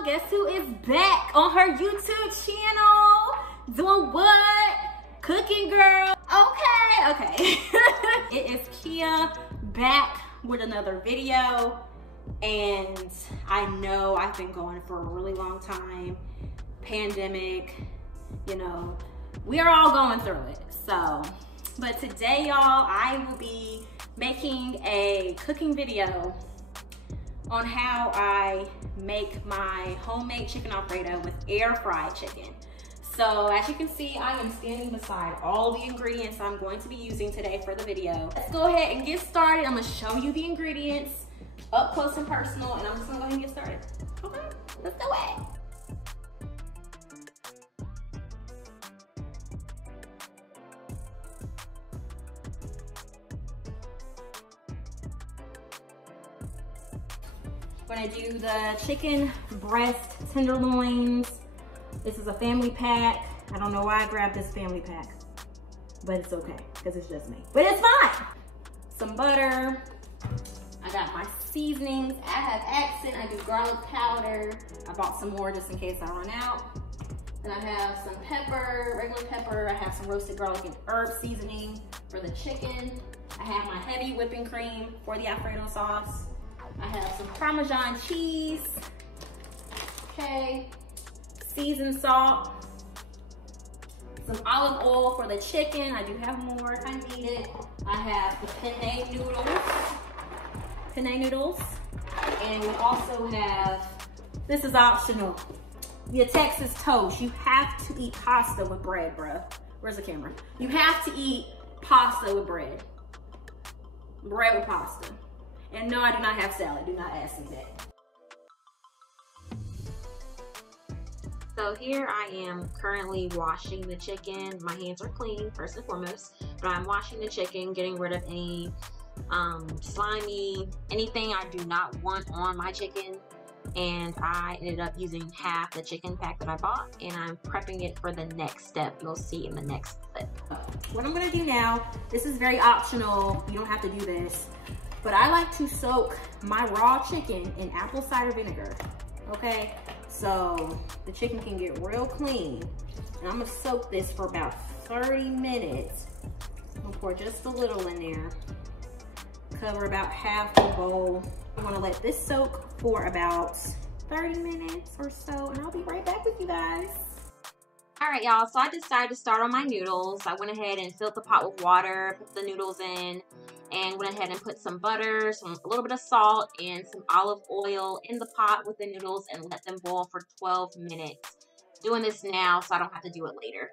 y'all, guess who is back on her YouTube channel? Doing what? Cooking girl. Okay. It is Kia back with another video. And I know I've been going for a really long time. Pandemic, you know, we are all going through it. So, but today y'all, I will be making a cooking video on how I make my homemade chicken Alfredo with air fried chicken. So as you can see, I am standing beside all the ingredients I'm going to be using today for the video. Let's go ahead and get started. I'm gonna show you the ingredients up close and personal, and I'm just gonna go ahead and get started. Okay, let's do it. We're gonna do the chicken breast tenderloins. This is a family pack. I don't know why I grabbed this family pack, but it's okay, because it's just me. But it's fine. Some butter. I got my seasonings. I have accent. I do garlic powder. I bought some more just in case I run out. Then I have some pepper, regular pepper. I have some roasted garlic and herb seasoning for the chicken. I have my heavy whipping cream for the Alfredo sauce. I have some Parmesan cheese, okay, seasoned salt, some olive oil for the chicken. I do have more if I need it. I have the penne noodles, and we also have, this is optional, your Texas toast. You have to eat pasta with bread, bruh. Where's the camera? You have to eat pasta with bread. Bread with pasta. And no, I do not have salad. Do not ask me that. So here I am currently washing the chicken. My hands are clean, first and foremost. But I'm washing the chicken, getting rid of any slimy, anything I do not want on my chicken. And I ended up using half the chicken pack that I bought. And I'm prepping it for the next step. You'll see in the next clip. What I'm gonna do now, this is very optional. You don't have to do this. But I like to soak my raw chicken in apple cider vinegar, okay? So the chicken can get real clean. And I'm gonna soak this for about 30 minutes. I'm gonna pour just a little in there. Cover about half the bowl. I'm gonna let this soak for about 30 minutes or so, and I'll be right back with you guys. All right, y'all, so I decided to start on my noodles. I went ahead and filled the pot with water, put the noodles in, and went ahead and put some butter, a little bit of salt, and some olive oil in the pot with the noodles and let them boil for 12 minutes. Doing this now so I don't have to do it later.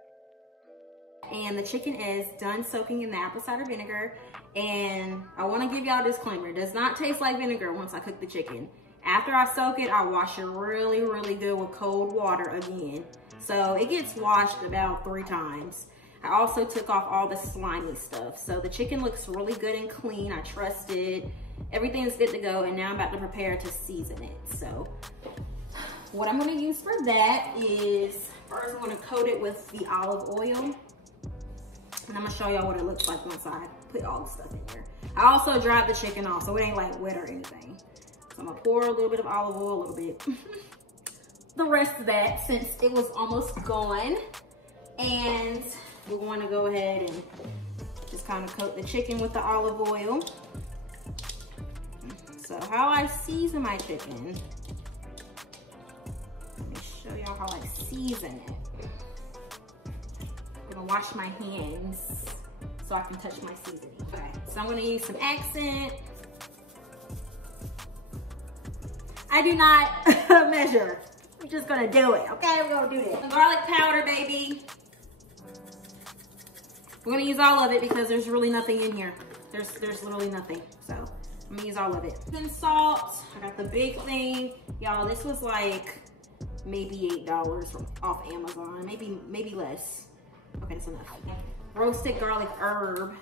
And the chicken is done soaking in the apple cider vinegar. And I want to give y'all a disclaimer. It does not taste like vinegar once I cook the chicken. After I soak it, I wash it really, really good with cold water again. So it gets washed about 3 times. I also took off all the slimy stuff. So the chicken looks really good and clean. I trust it. Everything's good to go. And now I'm about to prepare to season it. So what I'm going to use for that is, first I'm going to coat it with the olive oil. And I'm going to show y'all what it looks like once I put all the stuff in there. I also dried the chicken off, so it ain't like wet or anything. So I'm going to pour a little bit of olive oil, a little bit. The rest of that, since it was almost gone. And we're going to go ahead and just kind of coat the chicken with the olive oil. So how I season my chicken, let me show y'all how I season it. I'm gonna wash my hands so I can touch my seasoning. Okay, so I'm gonna use some accent. I do not measure. We're just gonna do it, okay? We're gonna do this. The garlic powder, baby. We're gonna use all of it because there's really nothing in here. There's literally nothing. So I'm gonna use all of it. Then salt. I got the big thing. Y'all, this was like maybe $8 from off Amazon. Maybe less. Okay, that's enough. Roasted garlic herb.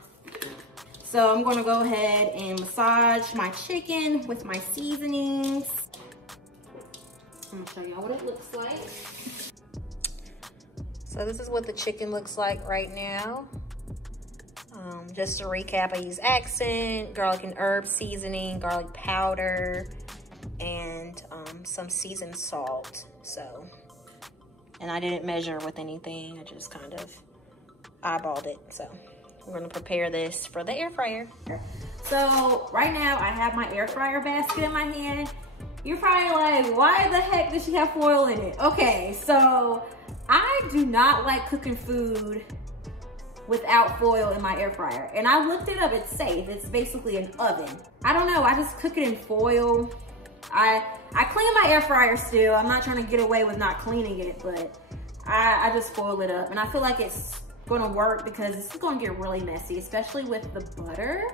So I'm gonna go ahead and massage my chicken with my seasonings. I'm gonna show y'all what it looks like. So this is what the chicken looks like right now. Just to recap, I use accent, garlic and herb seasoning, garlic powder, and some seasoned salt. So, and I didn't measure with anything. I just kind of eyeballed it. So we're gonna prepare this for the air fryer. So right now I have my air fryer basket in my hand. You're probably like, why the heck does she have foil in it? Okay, so I do not like cooking food without foil in my air fryer. And I looked it up, it's safe. It's basically an oven. I don't know, I just cook it in foil. I clean my air fryer still. I'm not trying to get away with not cleaning it, but I just foil it up. And I feel like it's gonna work because it's gonna get really messy, especially with the butter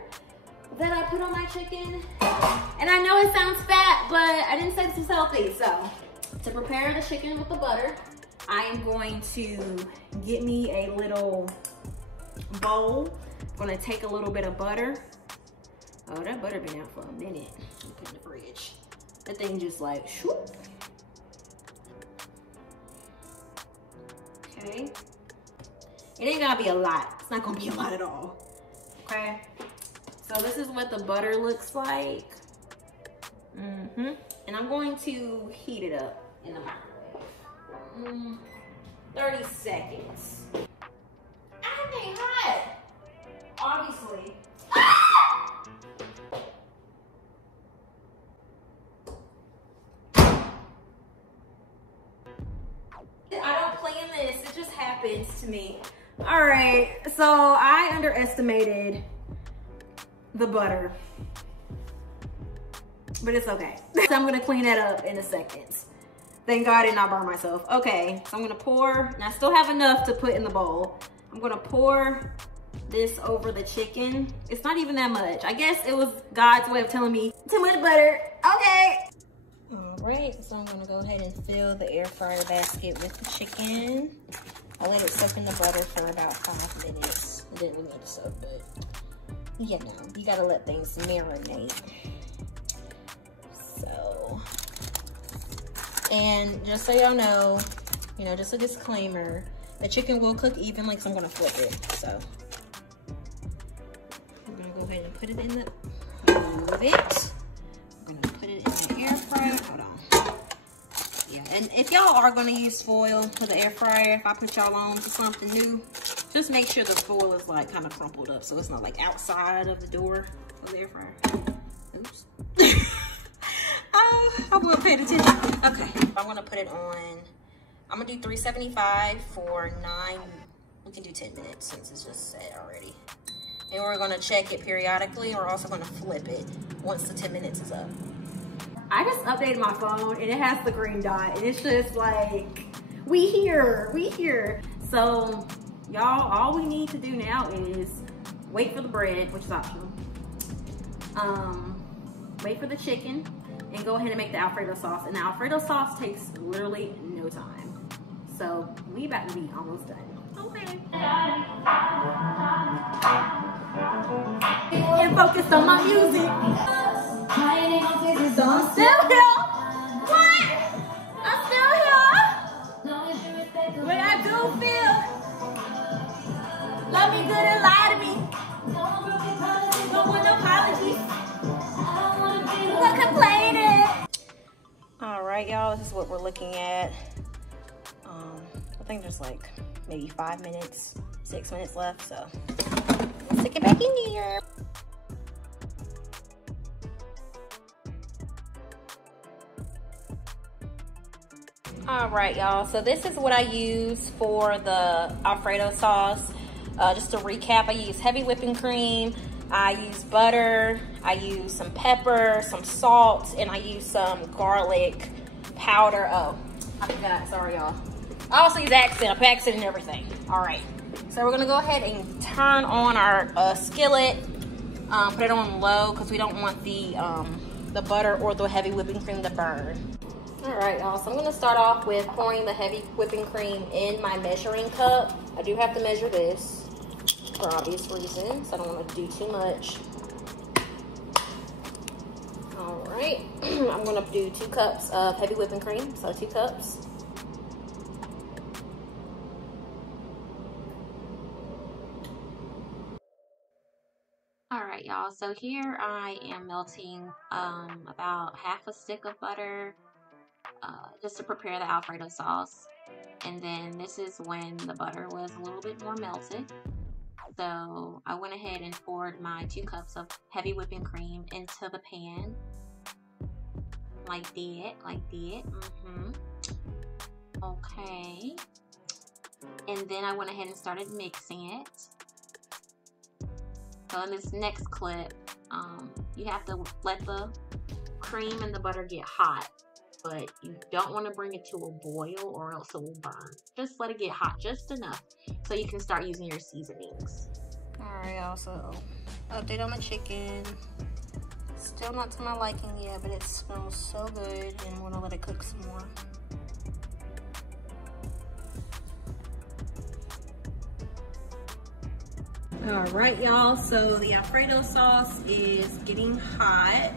that I put on my chicken. And I know it sounds fat, but I didn't say this was healthy. So to prepare the chicken with the butter, I am going to get me a little bowl. I'm gonna take a little bit of butter. Oh, that butter been out for a minute. Put it in the fridge. That thing just like shoop. Okay. It ain't gonna be a lot. It's not gonna be a lot at all. Okay. So this is what the butter looks like. And I'm going to heat it up in the microwave. 30 seconds. I ain't hot, obviously. I don't plan this, it just happens to me. All right, so I underestimated the butter, but it's okay. So I'm gonna clean that up in a second. Thank God I did not burn myself. Okay, so I'm gonna pour, and I still have enough to put in the bowl. I'm gonna pour this over the chicken. It's not even that much. I guess it was God's way of telling me too much butter. Okay. All right, so I'm gonna go ahead and fill the air fryer basket with the chicken. I let it soak in the butter for about 5 minutes. It didn't really need to soak, but you know, you gotta let things marinate. So, and just so y'all know, you know, just a disclaimer, the chicken will cook evenly because I'm gonna flip it. So, I'm gonna go ahead and put it in the, move it. I'm gonna put it in the air fryer. Hold on. Yeah, and if y'all are gonna use foil for the air fryer, if I put y'all on to something new, just make sure the foil is like kind of crumpled up so it's not like outside of the door of the air fryer. Oops. Oh, I wasn't paying attention. Okay, I'm gonna put it on. I'm gonna do 375 for 9. We can do 10 minutes since it's just set already. And we're gonna check it periodically. We're also gonna flip it once the 10 minutes is up. I just updated my phone and it has the green dot and it's just like, we here. So y'all, all we need to do now is wait for the bread, which is optional. Wait for the chicken and go ahead and make the Alfredo sauce. And the Alfredo sauce takes literally no time. So we about to be almost done. Okay. And focus on my music. So I'm still here. What? I'm still here. But I do feel. Love me good and lie to me. Don't want no apologies. I'm complaining. All right, y'all. This is what we're looking at. I think there's like maybe 5 minutes, 6 minutes left. So let's stick it back in here. All right, y'all, so this is what I use for the Alfredo sauce. Just to recap, I use heavy whipping cream, I use butter, I use some pepper, some salt, and I use some garlic powder. Oh, I forgot, sorry, y'all. I also use accent, I put accent and everything. All right, so we're gonna go ahead and turn on our skillet, put it on low because we don't want the butter or the heavy whipping cream to burn. All right, y'all, so I'm gonna start off with pouring the heavy whipping cream in my measuring cup. I do have to measure this for obvious reasons. I don't wanna do too much. All right, I'm gonna do 2 cups of heavy whipping cream, so 2 cups. All right, y'all, so here I am melting about half a stick of butter, just to prepare the Alfredo sauce. And then this is when the butter was a little bit more melted. So I went ahead and poured my 2 cups of heavy whipping cream into the pan. Like that. Okay. And then I went ahead and started mixing it. So in this next clip, you have to let the cream and the butter get hot, but you don't want to bring it to a boil or else it will burn. Just let it get hot just enough so you can start using your seasonings. Alright, y'all, so update on the chicken. Still not to my liking yet, but it smells so good, and I'm going to let it cook some more. Alright, y'all, so the Alfredo sauce is getting hot.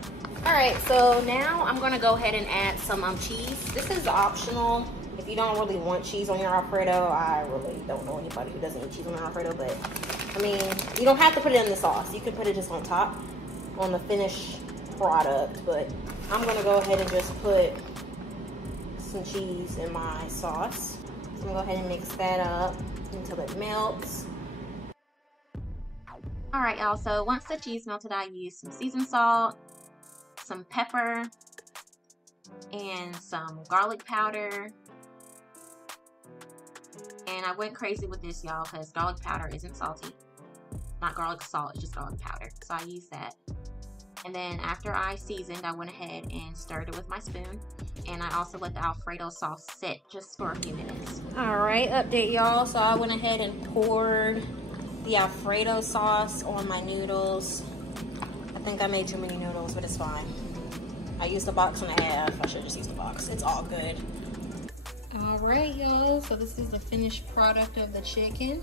Alright, so now I'm going to go ahead and add some cheese. This is optional. If you don't really want cheese on your Alfredo, I really don't know anybody who doesn't eat cheese on their Alfredo, but I mean, you don't have to put it in the sauce. You can put it just on top, on the finished product, but I'm going to go ahead and just put some cheese in my sauce. So I'm going to go ahead and mix that up until it melts. Alright, y'all, so once the cheese melted, I used some seasoned salt, some pepper, and some garlic powder. And I went crazy with this, y'all, because garlic powder isn't salty. Not garlic salt, it's just garlic powder. So I used that. And then after I seasoned, I went ahead and stirred it with my spoon. And I also let the Alfredo sauce sit just for a few minutes. Alright, update, y'all. So I went ahead and poured the Alfredo sauce on my noodles. I think I made too many noodles, but it's fine. I used a box and a half. I should have just used a box. It's all good. Alright, y'all. So this is the finished product of the chicken.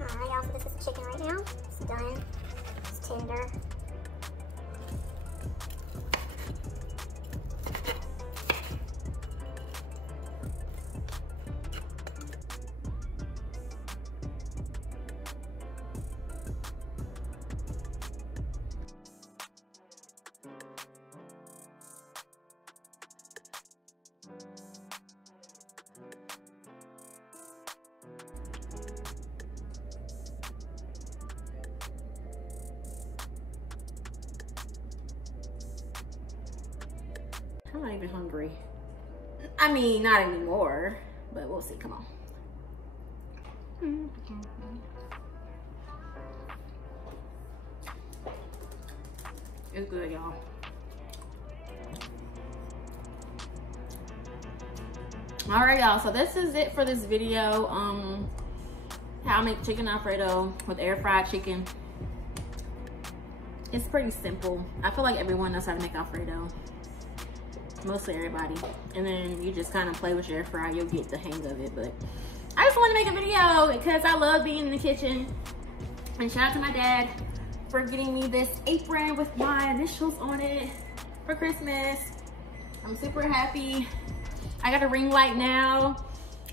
Alright, y'all, so this is the chicken right now. It's done. It's tender. I'm not even hungry. I mean, not anymore, but we'll see. Come on. It's good, y'all. All right, y'all, so this is it for this video. How I make chicken Alfredo with air fried chicken. It's pretty simple. I feel like everyone knows how to make Alfredo. Mostly everybody. And then you just kind of play with your air fryer, you'll get the hang of it. But I just wanted to make a video because I love being in the kitchen. And shout out to my dad for getting me this apron with my initials on it for Christmas. I'm super happy. I got a ring light now.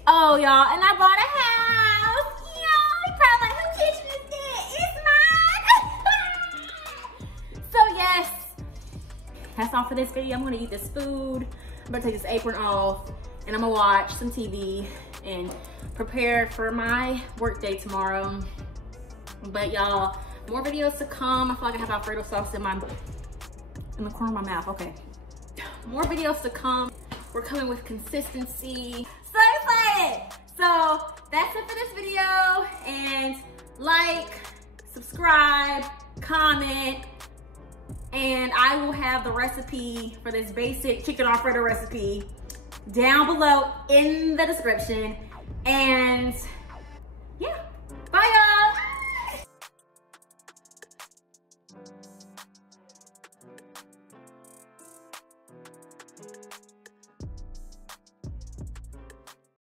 Oh, y'all, and I bought a house. Y'all, you probably like, whose kitchen is that? It's mine. So yes, that's all for this video. I'm gonna eat this food. I'm gonna take this apron off and I'm gonna watch some TV and prepare for my work day tomorrow. But y'all, more videos to come. I feel like I have Alfredo sauce in the corner of my mouth. Okay, more videos to come. We're coming with consistency. So excited. So that's it for this video. And like, subscribe, comment, and I will have the recipe for this basic chicken Alfredo recipe down below in the description. And